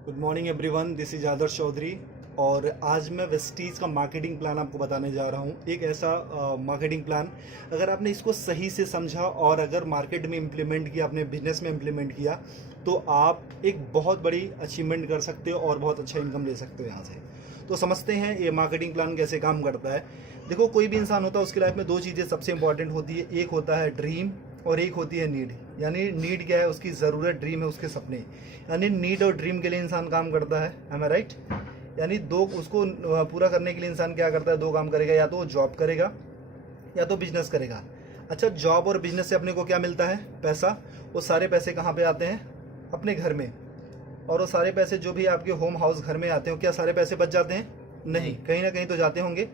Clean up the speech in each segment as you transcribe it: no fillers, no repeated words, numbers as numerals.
Good morning everyone, this is Adarsh Chaudhary. और आज मैं वेस्टीज का मार्केटिंग प्लान आपको बताने जा रहा हूँ। एक ऐसा मार्केटिंग प्लान, अगर आपने इसको सही से समझा और अगर मार्केट में इम्प्लीमेंट किया, अपने बिजनेस में इम्प्लीमेंट किया, तो आप एक बहुत बड़ी अचीवमेंट कर सकते हो और बहुत अच्छा इनकम ले सकते हो यहाँ से। तो समझते हैं ये मार्केटिंग प्लान कैसे काम करता है। देखो, कोई भी इंसान होता है, उसकी लाइफ में दो चीज़ें सबसे इंपॉर्टेंट होती है। एक होता है ड्रीम और एक होती है नीड। यानी नीड क्या है? उसकी ज़रूरत। ड्रीम है उसके सपने। यानी नीड और ड्रीम के लिए इंसान काम करता है। एम आई राइट? यानी दो, उसको पूरा करने के लिए इंसान क्या करता है? दो काम करेगा, या तो वो जॉब करेगा या तो बिजनेस करेगा। अच्छा, जॉब और बिजनेस से अपने को क्या मिलता है? पैसा। वो सारे पैसे कहाँ पे आते हैं? अपने घर में। और वो सारे पैसे जो भी आपके होम हाउस घर में आते हो, क्या सारे पैसे बच जाते हैं? नहीं, कहीं ना कहीं तो जाते होंगे।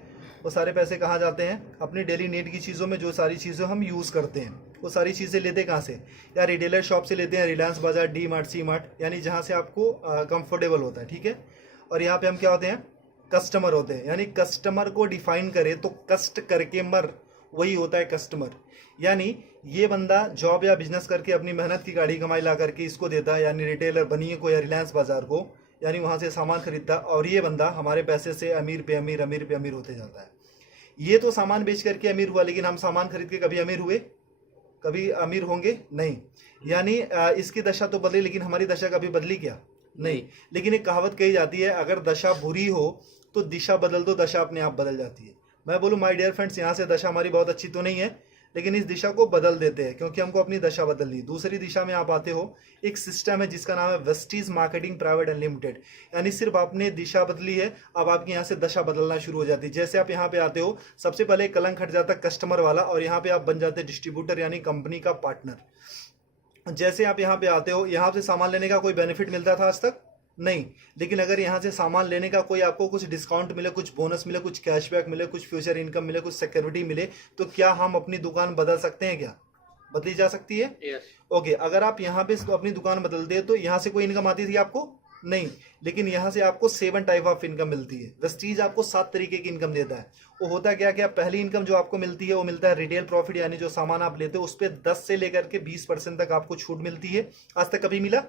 वो सारे पैसे कहाँ जाते हैं? अपनी डेली नीड की चीज़ों में। जो सारी चीज़ें हम यूज़ करते हैं, वो सारी चीज़ें लेते कहाँ से? या रिटेलर शॉप से लेते हैं, रिलायंस बाजार, डी मार्ट, सी मार्ट, यानी जहाँ से आपको कंफर्टेबल होता है। ठीक है। और यहाँ पे हम क्या होते हैं? कस्टमर होते हैं। यानी कस्टमर को डिफाइन करें तो कष्ट करके मर, वही होता है कस्टमर। यानी ये बंदा जॉब या बिजनेस करके अपनी मेहनत की गाड़ी कमाई ला करके इसको देता है, यानी रिटेलर बनिए को या रिलायंस बाजार को, यानी वहाँ से सामान खरीदता है, और ये बंदा हमारे पैसे से अमीर पे अमीर, अमीर पे अमीर होते जाता है। ये तो सामान बेच करके अमीर हुआ, लेकिन हम सामान खरीद के कभी अमीर हुए? कभी अमीर होंगे? नहीं। यानी इसकी दशा तो बदली, लेकिन हमारी दशा कभी बदली क्या? नहीं। लेकिन एक कहावत कही जाती है, अगर दशा बुरी हो तो दिशा बदल दो, दशा अपने आप बदल जाती है। मैं बोलूँ माय डियर फ्रेंड्स, यहाँ से दशा हमारी बहुत अच्छी तो नहीं है, लेकिन इस दिशा को बदल देते हैं, क्योंकि हमको अपनी दशा बदलनी। दूसरी दिशा में आप आते हो, एक सिस्टम है जिसका नाम है वेस्टीज मार्केटिंग प्राइवेट अनलिमिटेड। यानी सिर्फ आपने दिशा बदली है, अब आपकी यहाँ से दशा बदलना शुरू हो जाती है। जैसे आप यहाँ पे आते हो, सबसे पहले कलंक हट जाता है कस्टमर वाला, और यहाँ पे आप बन जाते हैं डिस्ट्रीब्यूटर, यानी कंपनी का पार्टनर। जैसे आप यहाँ पे आते हो, यहाँ से सामान लेने का कोई बेनिफिट मिलता था आज तक? नहीं। लेकिन अगर यहाँ से सामान लेने का कोई आपको कुछ डिस्काउंट मिले, कुछ बोनस मिले, कुछ कैशबैक मिले, कुछ फ्यूचर इनकम मिले, कुछ सिक्योरिटी मिले, तो क्या हम अपनी दुकान बदल सकते हैं? क्या बदली जा सकती है? यस। ओके। अगर आप यहाँ पे अपनी दुकान बदलते हैं, तो यहाँ से कोई इनकम आती थी आपको? नहीं। लेकिन यहाँ से आपको 7 टाइप ऑफ इनकम मिलती है। वेस्टीज आपको 7 तरीके की इनकम देता है। वो होता क्या क्या? पहली इनकम जो आपको मिलती है, वो मिलता है रिटेल प्रॉफिट, यानी जो सामान आप लेते हो उस पर 10 से लेकर के 20% तक आपको छूट मिलती है। आज तक कभी मिला?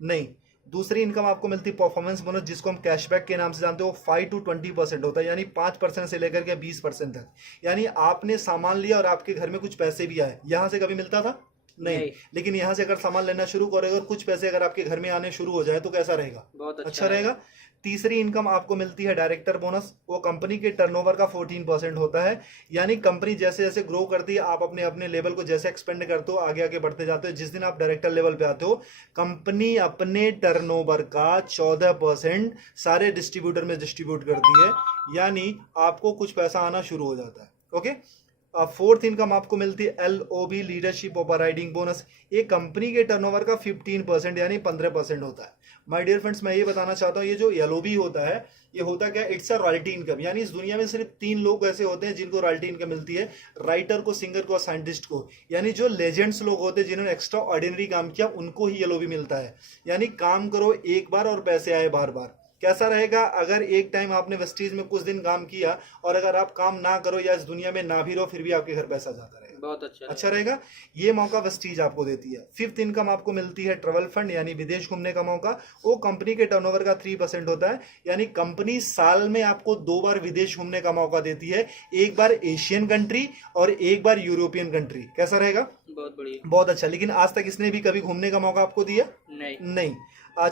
नहीं। दूसरी इनकम आपको मिलती है परफॉर्मेंस बोनस, जिसको हम कैशबैक के नाम से जानते हो। 5 to 20% होता है, यानी 5% से लेकर के 20% तक। यानी आपने सामान लिया और आपके घर में कुछ पैसे भी आए, यहां से कभी मिलता था? नहीं। लेकिन यहाँ से अगर सामान लेना शुरू करोगे और कुछ पैसे अगर आपके घर में आने शुरू हो जाए, तो कैसा रहेगा? बहुत अच्छा रहेगा। तीसरी इनकम आपको मिलती है डायरेक्टर बोनस। वो कंपनी के टर्नओवर का 14% होता है। यानी कंपनी जैसे जैसे ग्रो करती है, आप अपने अपने लेवल को जैसे एक्सपेंड करते हो, आगे आगे बढ़ते जाते हो, जिस दिन आप डायरेक्टर लेवल पे आते हो, कंपनी अपने टर्नओवर का 14% सारे डिस्ट्रीब्यूटर में डिस्ट्रीब्यूट करती है। यानी आपको कुछ पैसा आना शुरू हो जाता है। ओके। फोर्थ इनकम आपको मिलती है LOB, leadership over riding bonus. एक कंपनी के टर्नओवर का 15%, यानी 15% होता है। माय डियर फ्रेंड्स, मैं ये बताना चाहता हूँ, ये जो LOB होता है, ये होता क्या? It's a royalty income. यानी इस दुनिया में सिर्फ 3 लोग ऐसे होते हैं जिनको रॉयल्टी इनकम मिलती है, राइटर को, सिंगर को और साइंटिस्ट को। यानी जो लेजेंड्स लोग होते हैं, जिन्होंने एक्स्ट्रा ऑर्डिनरी काम किया, उनको ही LOB मिलता है। यानी काम करो एक बार और पैसे आए बार बार। कैसा रहेगा अगर एक टाइम आपने वेस्टीज में कुछ दिन काम किया, और अगर आप काम ना करो या इस दुनिया में ना भी रहो, फिर भी आपके घर पैसा जाता रहेगा? बहुत अच्छा रहेगा। ये मौका वेस्टीज आपको देती है। फिफ्थ इनकम आपको मिलती है ट्रेवल फंड, यानी विदेश घूमने का मौका। वो कंपनी के टर्नओवर का 3% होता है। यानी कंपनी साल में आपको 2 बार विदेश घूमने का मौका देती है, एक बार एशियन कंट्री और एक बार यूरोपियन कंट्री। कैसा रहेगा? बहुत बढ़िया। बहुत अच्छा। लेकिन आज तक इसने भी कभी घूमने का मौका आपको दिया? नहीं।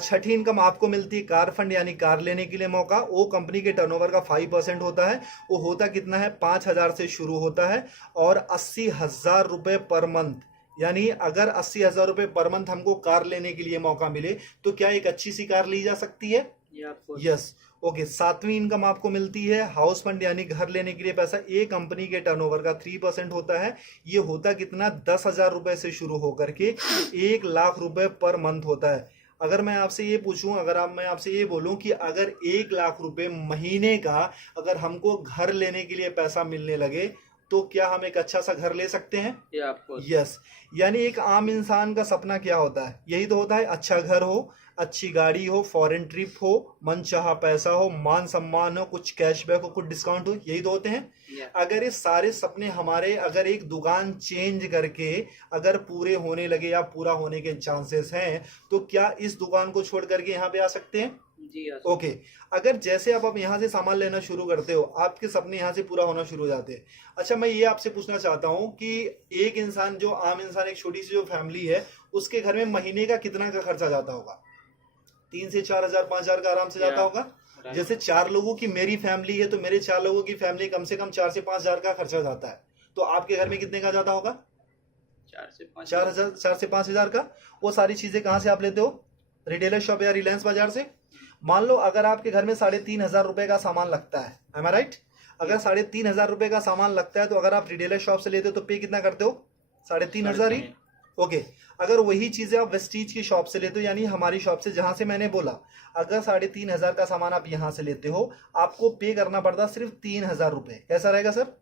छठी इनकम आपको मिलती है कार फंड, यानी कार लेने के लिए मौका। वो कंपनी के टर्नओवर का 5% होता है। वो होता कितना है? 5,000 से शुरू होता है और 80,000 रुपए पर मंथ। यानी अगर 80,000 रुपए पर मंथ हमको कार लेने के लिए मौका मिले, तो क्या एक अच्छी सी कार ली जा सकती है? यस। ओके। सातवीं इनकम आपको मिलती है हाउस फंड, यानी घर लेने के लिए पैसा। एक कंपनी के टर्नओवर का 3% होता है। ये होता कितना? 10,000 रुपए से शुरू होकर के 1,00,000 रुपए पर मंथ होता है। अगर मैं आपसे ये पूछूं, मैं आपसे ये बोलूं कि अगर 1,00,000 रुपए महीने का अगर हमको घर लेने के लिए पैसा मिलने लगे, तो क्या हम एक अच्छा सा घर ले सकते हैं? या आपको यस। यानी एक आम इंसान का सपना क्या होता है? यही तो होता है, अच्छा घर हो, अच्छी गाड़ी हो, फॉरेन ट्रिप हो, मनचाहा पैसा हो, मान सम्मान हो, कुछ कैशबैक हो, कुछ डिस्काउंट हो, यही तो होते हैं। या अगर ये सारे सपने हमारे अगर एक दुकान चेंज करके अगर पूरे होने लगे या पूरा होने के चांसेस हैं, तो क्या इस दुकान को छोड़ करके यहाँ पे आ सकते हैं? जी या ओके। अगर जैसे आप यहाँ से सामान लेना शुरू करते हो, आपके सपने यहाँ से पूरा होना शुरू हो जाते हैं। अच्छा, मैं ये आपसे पूछना चाहता हूँ कि एक इंसान, जो आम इंसान, एक छोटी सी जो फैमिली है, उसके घर में महीने का कितना का खर्चा जाता होगा? 3 से 4 हजार, 5 हजार का आराम से जाता या होगा। जैसे 4 लोगों की मेरी फैमिली है, तो मेरे 4 लोगों की फैमिली कम से कम 4 से 5 हजार का खर्चा जाता है। तो आपके घर में कितने का जाता होगा? 4 से 5 4 हजार, 4 से 5 हजार का। वो सारी चीजें कहाँ से आप लेते हो? रिटेलर शॉप या रिलायंस बाजार से। मान लो अगर आपके घर में 3,500 रुपए का सामान लगता है, एम आई राइट? अगर 3,500 रुपए का सामान लगता है, तो अगर आप रिटेलर शॉप से लेते हो तो पे कितना करते हो? 3,500 ही। ओके। अगर वही चीजें आप वेस्टीज की शॉप से लेते हो, यानी हमारी शॉप से, जहां से मैंने बोला, अगर 3,500 का सामान आप यहां से लेते हो, आपको पे करना पड़ता सिर्फ 3,000 रुपए। कैसा रहेगा सर?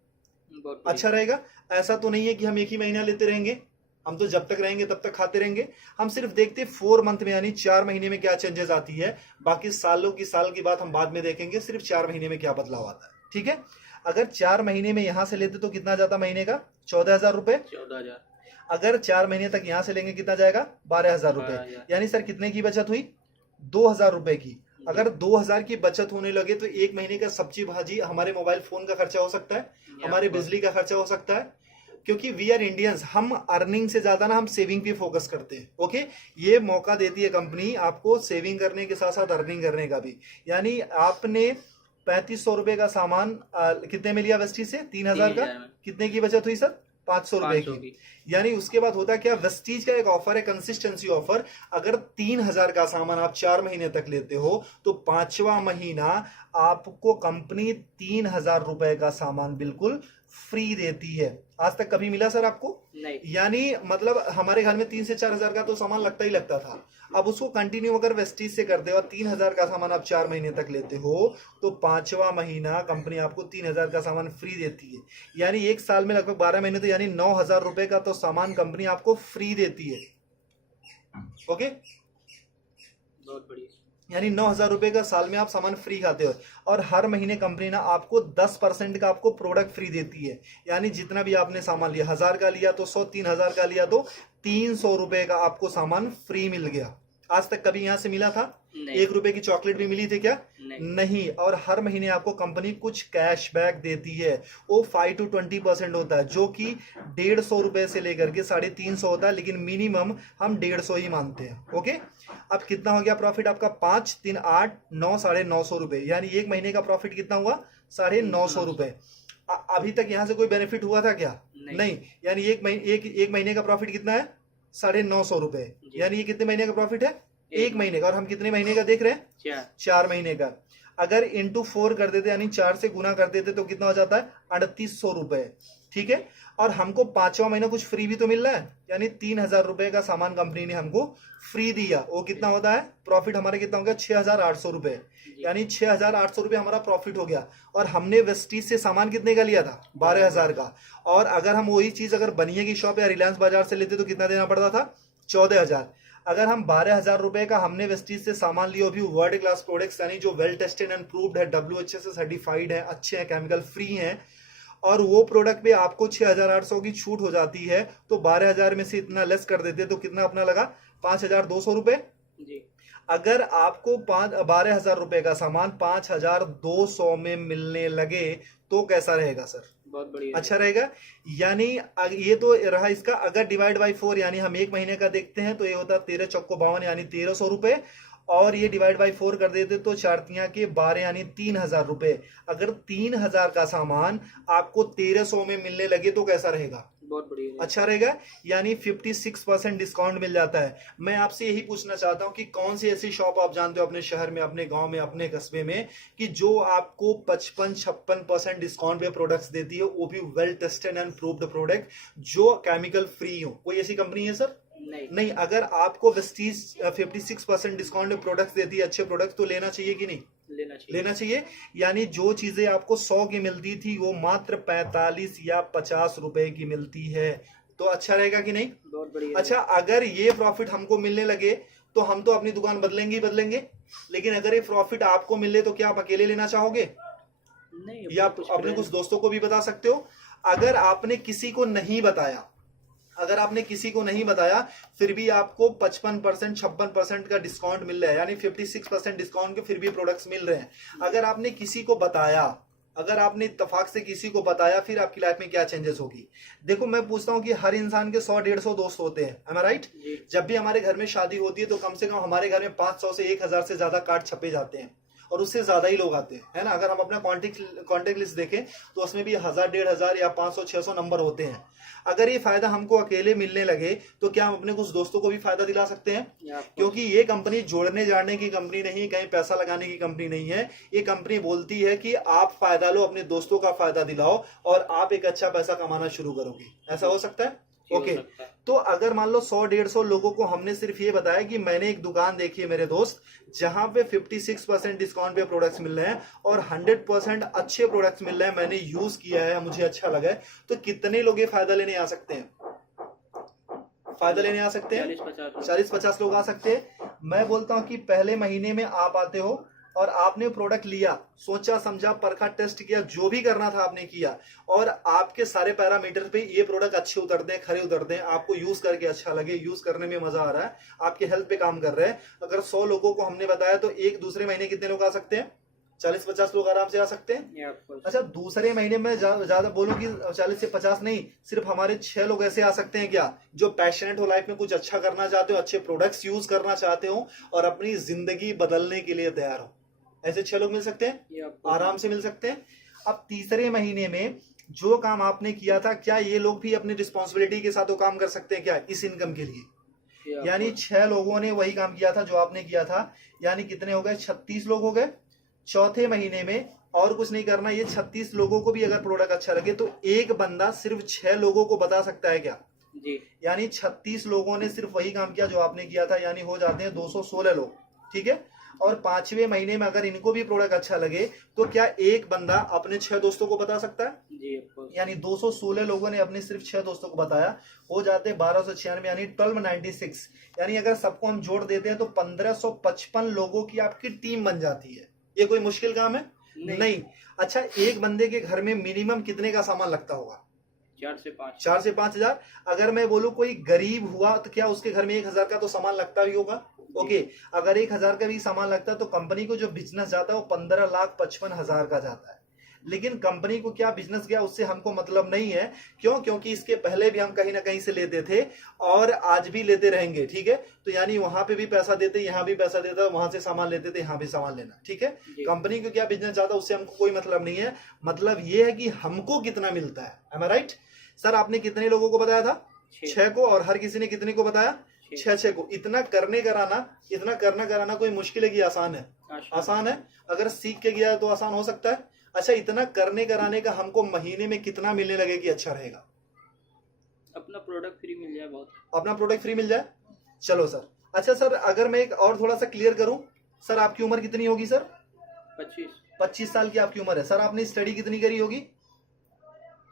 बहुत अच्छा रहेगा। ऐसा तो नहीं है कि हम एक ही महीना लेते रहेंगे, हम तो जब तक रहेंगे तब तक खाते रहेंगे। हम सिर्फ देखते 4 मंथ में, यानी 4 महीने में क्या चेंजेस आती है। बाकी सालों की साल की बात हम बाद में देखेंगे, सिर्फ 4 महीने में क्या बदलाव आता है। ठीक है। अगर 4 महीने में यहां से लेते तो कितना जाता महीने का? 14,000 रुपए। 14,000 अगर 4 महीने तक यहां से लेंगे, कितना जाएगा? 12,000 रुपए। 12,000 यानी सर कितने की बचत हुई? 2,000 रुपए की। अगर 2,000 की बचत होने लगे, तो एक महीने का सब्जी भाजी, हमारे मोबाइल फोन का खर्चा हो सकता है, हमारे बिजली का खर्चा हो सकता है। क्योंकि वी आर इंडियंस, हम अर्निंग से ज्यादा ना हम सेविंग पे फोकस करते हैं। ओके। ये मौका देती है कंपनी आपको सेविंग करने के साथ साथ अर्निंग करने का भी। यानी आपने 3,500 रुपए का सामान कितने में लिया वेस्टीज से? 3,000 का। 3,000 में। कितने की बचत हुई सर? 500 रुपए 500 की। की। यानी उसके बाद होता क्या, वेस्टीज का एक ऑफर है, कंसिस्टेंसी ऑफर। अगर 3,000 का सामान आप 4 महीने तक लेते हो, तो 5वां महीना आपको कंपनी 3,000 रुपए का सामान बिल्कुल फ्री देती है। आज तक कभी मिला सर आपको? नहीं। यानी मतलब हमारे घर में 3 से 4 हजार का तो सामान लगता ही लगता था। अब उसको कंटिन्यू अगर वेस्टीज से करते हो, 3,000 का सामान आप 4 महीने तक लेते हो, तो 5वां महीना कंपनी आपको 3,000 का सामान फ्री देती है। यानी एक साल में लगभग 12 महीने, तो यानी 9,000 रुपए का तो सामान कंपनी आपको फ्री देती है। ओके। बहुत बढ़िया। यानी 9,000 रुपए का साल में आप सामान फ्री खाते हो। और हर महीने कंपनी ना आपको 10% का आपको प्रोडक्ट फ्री देती है। यानी जितना भी आपने सामान लिया, 1,000 का लिया तो 100, 3,000 का लिया तो 300 रुपए का आपको सामान फ्री मिल गया। आज तक कभी यहां से मिला था? नहीं। 1 रुपए की चॉकलेट भी मिली थी क्या? नहीं। और हर महीने आपको कंपनी कुछ कैशबैक देती है। वो 5 to 20% होता है, जो कि 150 रुपए से लेकर के 350 होता है, लेकिन मिनिमम हम 150 ही मानते हैं। ओके। अब कितना हो गया प्रॉफिट आपका? 5, 3, 8, 9, 950 रुपए। यानी एक महीने का प्रॉफिट कितना हुआ? 950 रुपए। अभी तक यहां से कोई बेनिफिट हुआ था क्या? नहीं। यानी एक महीने का प्रॉफिट कितना है? 950 रुपए। यानी ये कितने महीने का प्रॉफिट है? एक महीने का। और हम कितने महीने का देख रहे हैं? 4 महीने का। अगर इंटू 4 कर देते, यानी 4 से गुना कर देते, तो कितना हो जाता है? 3,800 रुपए। ठीक है। और हमको 5वां महीना कुछ फ्री भी तो मिल रहा है, यानी 3,000 रुपए का सामान कंपनी ने हमको फ्री दिया। वो कितना होता है? प्रॉफिट हमारा कितना हो गया? 6,800 रुपए। यानी 6,800 रुपए हमारा प्रॉफिट हो गया। और हमने वेस्टीज से सामान कितने का लिया था? 12,000 का। और अगर हम वही चीज अगर बनिए की शॉप या रिलायंस बाजार से लेते तो कितना देना पड़ता था? 14,000। अगर हम 12,000 रुपए का हमने वेस्टीज से सामान लिया, भी वर्ल्ड क्लास प्रोडक्ट्स, यानी जो वेल टेस्टेड एंड प्रूव्ड है, WHA से सर्टिफाइड है, अच्छे हैं, केमिकल फ्री हैं, और वो प्रोडक्ट पे आपको 6,800 की छूट हो जाती है, तो 12,000 में से इतना लेस कर देते तो कितना अपना लगा? 5,200 रुपए। अगर आपको 12,000 रुपए का सामान 5,200 में मिलने लगे, तो कैसा रहेगा सर? बहुत बढ़िया। अच्छा रहेगा। यानी ये तो रहा इसका। अगर डिवाइड बाई 4, यानी हम एक महीने का देखते हैं, तो ये होता है 13 चौको 52, यानी 1,300 रुपए। और ये डिवाइड बाई 4 कर देते तो 4 के 12, यानी 3,000 रुपए। अगर 3,000 का सामान आपको 1,300 में मिलने लगे, तो कैसा रहेगा? बहुत बढ़िया। अच्छा रहेगा। यानी 56% डिस्काउंट मिल जाता है। मैं आपसे यही पूछना चाहता हूं कि कौन सी ऐसी शॉप आप जानते हो अपने शहर में, अपने गांव में, अपने कस्बे में, कि जो आपको 55-56% डिस्काउंट पे प्रोडक्ट्स देती है, वो भी well tested and proved product, जो केमिकल फ्री हो? कोई ऐसी कंपनी है सर? नहीं नहीं, अगर आपको वेस्टीज 56% डिस्काउंट में प्रोडक्ट्स देती है, अच्छे प्रोडक्ट, तो लेना चाहिए कि नहीं? लेना चाहिए। लेना चाहिए। यानी जो चीजें आपको 100 की मिलती थी वो मात्र 45 या 50 रुपए की मिलती है, तो अच्छा रहेगा कि नहीं? बहुत बढ़िया। अच्छा, अगर ये प्रॉफिट हमको मिलने लगे तो हम तो अपनी दुकान बदलेंगे ही बदलेंगे, लेकिन अगर ये प्रॉफिट आपको मिले तो क्या आप अकेले लेना चाहोगे, नहीं, या आप अपने कुछ दोस्तों को भी बता सकते हो? अगर आपने किसी को नहीं बताया, अगर आपने किसी को नहीं बताया फिर भी आपको 55% 56% का डिस्काउंट मिल रहा है, यानी 56% डिस्काउंट के फिर भी प्रोडक्ट्स मिल रहे हैं। अगर आपने किसी को बताया, अगर आपने इत्तेफाक से किसी को बताया, फिर आपकी लाइफ में क्या चेंजेस होगी? देखो, मैं पूछता हूँ कि हर इंसान के 100-150 दोस्त होते हैं, am I right? जब भी हमारे घर में शादी होती है तो कम से कम हमारे घर में 500 से 1000 से ज्यादा कार्ड छपे जाते हैं, और उससे ज्यादा ही लोग आते हैं, है ना? अगर हम अपना कॉन्टेक्ट लिस्ट देखें तो उसमें भी 1000-1500 या 500-600 नंबर होते हैं। अगर ये फायदा हमको अकेले मिलने लगे तो क्या हम अपने कुछ दोस्तों को भी फायदा दिला सकते हैं? क्योंकि ये कंपनी जोड़ने जाने की कंपनी नहीं, कहीं पैसा लगाने की कंपनी नहीं है। ये कंपनी बोलती है कि आप फायदा लो, अपने दोस्तों का फायदा दिलाओ, और आप एक अच्छा पैसा कमाना शुरू करोगे। ऐसा हो सकता है? ओके, तो अगर मान लो 100-150 लोगों को हमने सिर्फ ये बताया कि मैंने एक दुकान देखी है मेरे दोस्त, जहां पे 56% डिस्काउंट पे प्रोडक्ट्स मिल रहे हैं और 100% अच्छे प्रोडक्ट्स मिल रहे हैं, मैंने यूज किया है, मुझे अच्छा लगा है, तो कितने लोग ये फायदा लेने आ सकते हैं? फायदा लेने आ सकते हैं 40-50 लोग आ सकते हैं। मैं बोलता हूं कि पहले महीने में आप आते हो और आपने प्रोडक्ट लिया, सोचा समझा, परखा, टेस्ट किया, जो भी करना था आपने किया, और आपके सारे पैरामीटर पे ये प्रोडक्ट अच्छे उतरते हैं, खरे उतरते हैं, आपको यूज करके अच्छा लगे, यूज करने में मजा आ रहा है, आपके हेल्थ पे काम कर रहे हैं। अगर 100 लोगों को हमने बताया तो एक दूसरे महीने कितने लोग आ सकते हैं? 40-50 लोग आराम से आ सकते हैं। अच्छा, दूसरे महीने में ज्यादा बोलूं कि 40 से 50 नहीं, सिर्फ हमारे 6 लोग ऐसे आ सकते हैं क्या, जो पैशनेट हो, लाइफ में कुछ अच्छा करना चाहते हो, अच्छे प्रोडक्ट्स यूज करना चाहते हो और अपनी जिंदगी बदलने के लिए तैयार हो। ऐसे 6 लोग मिल सकते हैं, आराम से मिल सकते हैं। अब तीसरे महीने में जो काम आपने किया था, क्या ये लोग भी अपनी रिस्पॉन्सिबिलिटी के साथ वो काम कर सकते हैं क्या इस इनकम के लिए? यानी 6 लोगों ने वही काम किया था जो आपने किया था, यानी कितने हो गए? 36 लोग हो गए। चौथे महीने में और कुछ नहीं करना, ये 36 लोगों को भी अगर प्रोडक्ट अच्छा लगे तो एक बंदा सिर्फ 6 लोगों को बता सकता है क्या जी? यानी 36 लोगों ने सिर्फ वही काम किया जो आपने किया था, यानी हो जाते हैं 216 लोग, ठीक है? और 5वें महीने में अगर इनको भी प्रोडक्ट अच्छा लगे तो क्या एक बंदा अपने 6 दोस्तों को बता सकता है? जी, यानी 216 लोगों ने अपने सिर्फ 6 दोस्तों को बताया, हो जाते 1296, यानी 1296। यानी अगर सबको हम जोड़ देते हैं तो 1555 लोगों की आपकी टीम बन जाती है। ये कोई मुश्किल काम है? नहीं। अच्छा, एक बंदे के घर में मिनिमम कितने का सामान लगता होगा? 4 से 5 हजार। अगर मैं बोलूं कोई गरीब हुआ तो क्या उसके घर में 1000 का तो सामान लगता ही होगा? ओके, अगर 1000 का भी सामान लगता है तो कंपनी को जो बिजनेस जाता है वो 15,55,000 का जाता है। लेकिन कंपनी को क्या बिजनेस गया उससे हमको मतलब नहीं है। क्यों? क्योंकि इसके पहले भी हम कहीं ना कहीं से लेते थे और आज भी लेते रहेंगे, ठीक है? तो यानी वहां पे भी पैसा देते, यहाँ भी पैसा देता, वहां से सामान लेते थे, यहाँ भी सामान लेना, ठीक है? कंपनी को क्या बिजनेस जाता उससे हमको कोई मतलब नहीं है। मतलब ये है कि हमको कितना मिलता है। एम आई राइट? सर, आपने कितने लोगों को बताया था? 6 को। और हर किसी ने कितने को बताया? 6 को। इतना करना कराना कोई मुश्किल है कि आसान है? आसान है। अगर सीख के गया तो आसान हो सकता है। अच्छा, इतना करने कराने का हमको महीने में कितना मिलने लगे कि अच्छा रहेगा? अपना प्रोडक्ट फ्री मिल जाए, बहुत अपना प्रोडक्ट फ्री मिल जाए। चलो सर। अच्छा सर, अगर मैं एक और थोड़ा सा क्लियर करूं, सर आपकी उम्र कितनी होगी सर? 25 साल की आपकी उम्र है। सर आपने स्टडी कितनी करी होगी?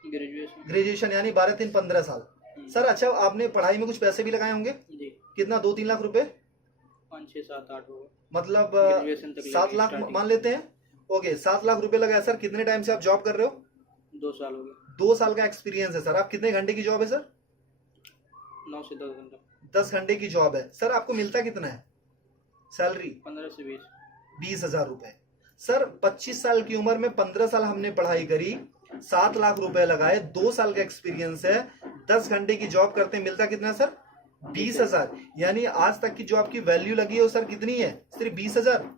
ग्रेजुएशन, यानी 12-3-15 साल। सर अच्छा, आपने पढ़ाई में कुछ पैसे भी लगाए होंगे? जी। कितना? 2-3 लाख रुपए? 5-6-7-8 होगा, मतलब 7 लाख मान लेते हैं। ओके, 7 लाख रुपए लगाए। सर कितने टाइम से आप जॉब कर रहे हो? 2 साल हो गए। 2 साल का एक्सपीरियंस है सर। आप कितने घंटे की जॉब है सर? 9 से 10 घंटा। 10 घंटे की जॉब है। सर आपको मिलता कितना है सैलरी? 15 से 20,000 रुपए। सर 25 साल की उम्र में 15 साल हमने पढ़ाई करी, 7 लाख रुपए लगाए, 2 साल का एक्सपीरियंस है, 10 घंटे की जॉब करते, मिलता कितना सर? 20,000। यानी आज तक की जो आपकी वैल्यू लगी है वो सर कितनी है? सिर्फ 20,000।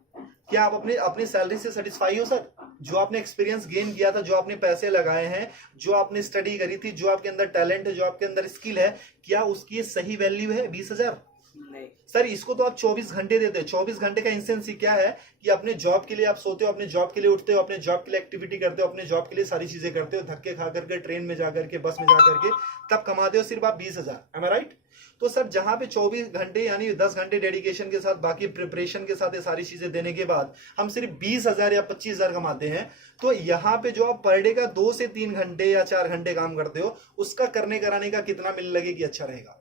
क्या आप अपनी सैलरी से सेटिस्फाई हो सर? जो आपने एक्सपीरियंस गेन किया था, जो आपने पैसे लगाए हैं, जो आपने स्टडी करी थी, जो आपके अंदर टैलेंट है, जो आपके अंदर स्किल है, क्या उसकी सही वैल्यू है 20,000? नहीं सर, इसको तो आप 24 घंटे देते हो। 24 घंटे का इंसेंस क्या है कि अपने जॉब के लिए आप सोते हो, अपने जॉब के लिए उठते हो, अपने जॉब के लिए एक्टिविटी करते हो, अपने जॉब के लिए सारी चीजें करते हो, धक्के खा करके, ट्रेन में जाकर के, बस में जाकर के, तब कमाते हो सिर्फ आप 20,000। एम आई राइट? तो सर जहां पे 24 घंटे यानी 10 घंटे डेडिकेशन के साथ बाकी प्रिपरेशन के साथ ये सारी चीजें देने के बाद हम सिर्फ 20,000 या 25,000 कमाते हैं, तो यहाँ पे जो आप पर डे का 2 से 3 घंटे या 4 घंटे काम करते हो, उसका करने कराने का कितना मिल लगे कि अच्छा रहेगा?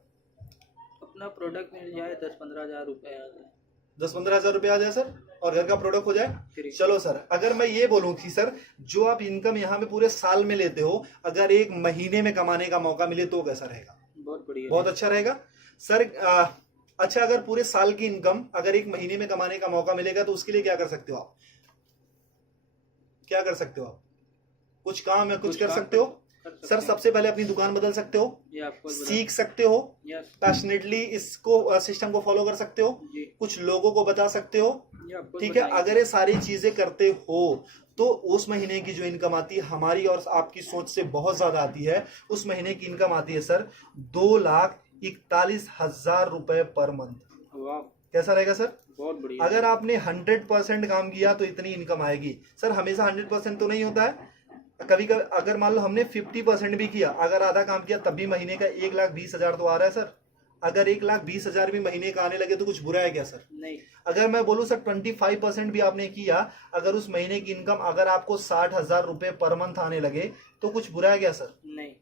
अपना प्रोडक्ट मिल जाए 10-15 हज़ार रुपये आ जाए, 10-15 हजार रुपये आ जाए सर, और घर का प्रोडक्ट हो जाए। फ्री। चलो सर, अगर मैं ये बोलूं कि सर जो आप इनकम यहाँ पे पूरे साल में लेते हो, अगर एक महीने में कमाने का मौका मिले तो कैसा रहेगा? बहुत बढ़िया, बहुत अच्छा रहेगा सर। अच्छा, अगर पूरे साल की इनकम अगर एक महीने में कमाने का मौका मिलेगा तो उसके लिए क्या कर सकते हो आप? क्या कर सकते हो आप? कुछ काम है, कुछ कर सकते हो सर। सबसे पहले अपनी दुकान बदल सकते हो, ये आपको सीख सकते हो, यस पैशनेटली इसको सिस्टम को फॉलो कर सकते हो, जी, कुछ लोगों को बता सकते हो, ये आपको ठीक है। बताएंगे। अगर ये सारी चीजें करते हो तो उस महीने की जो इनकम आती है हमारी और आपकी सोच से बहुत ज्यादा आती है। उस महीने की इनकम आती है सर 2,41,000 रुपए पर मंथ। वाह, कैसा रहेगा सर? बहुत बढ़िया। अगर आपने 100% काम किया तो इतनी इनकम आएगी सर। हमेशा 100% तो नहीं होता है, कभी कभी अगर मान लो हमने 50% भी किया, अगर आधा काम किया तब भी महीने का 1,20,000 तो आ रहा है सर। अगर 1,20,000 भी महीने का आने लगे तो कुछ बुरा है क्या सर? नहीं, अगर मैं बोलूं सर 25% भी आपने किया, अगर उस महीने की इनकम अगर आपको 60,000 रुपए पर मंथ आने लगे तो कुछ बुरा है क्या सर? नहीं,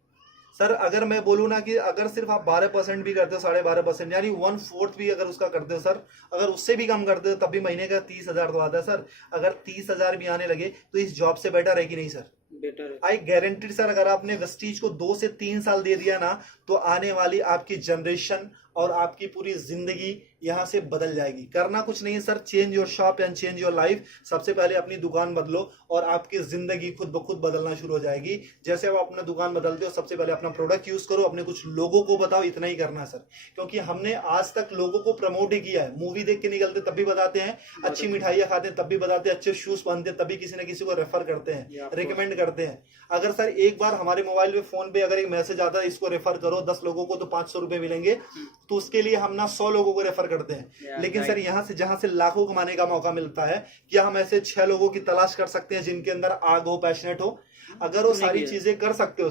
सर अगर मैं बोलूं ना कि अगर सिर्फ आप 12% भी करते हो, 12.5% यानी 1/4 भी अगर उसका करते हो सर, अगर उससे भी कम करते हो तब भी महीने का 30,000 तो आता है सर। अगर 30,000 भी आने लगे तो इस जॉब से बेटर है कि नहीं सर? बेटर है। आई गारंटीड सर, अगर आपने वेस्टीज को 2 से 3 साल दे दिया ना तो आने वाली आपकी जनरेशन और आपकी पूरी जिंदगी यहां से बदल जाएगी। करना कुछ नहीं है sir, change your shop and change your life. सबसे पहले अपनी दुकान बदलो और आपकी जिंदगी खुद ब खुद बदलना शुरू हो जाएगी। जैसे आप अपना दुकान बदलते हो, सबसे पहले अपना प्रोडक्ट यूज करो, अपने कुछ लोगों को बताओ, इतना ही करना है सर। क्योंकि हमने आज तक लोगों को प्रमोट ही किया है। मूवी देख के निकलते तब भी बताते हैं, अच्छी मिठाइयां खाते हैं तब भी बताते हैं, अच्छे शूज पहनते हैं तभी किसी न किसी को रेफर करते हैं, रिकमेंड करते हैं। अगर सर एक बार हमारे मोबाइल पे फोन पे अगर एक मैसेज आता है इसको रेफर करो 10 लोगों को तो 500 रुपए मिलेंगे, तो उसके लिए हम ना 100 लोगों को रेफर करते हैं। लेकिन सर यहाँ से जहां से लाखों कमाने का मौका मिलता है, क्या हम ऐसे 6 लोगों की तलाश कर सकते हैं जिनके अंदर आग हो, पैशनेट हो? अगर वो सारी चीजें कर सकते हो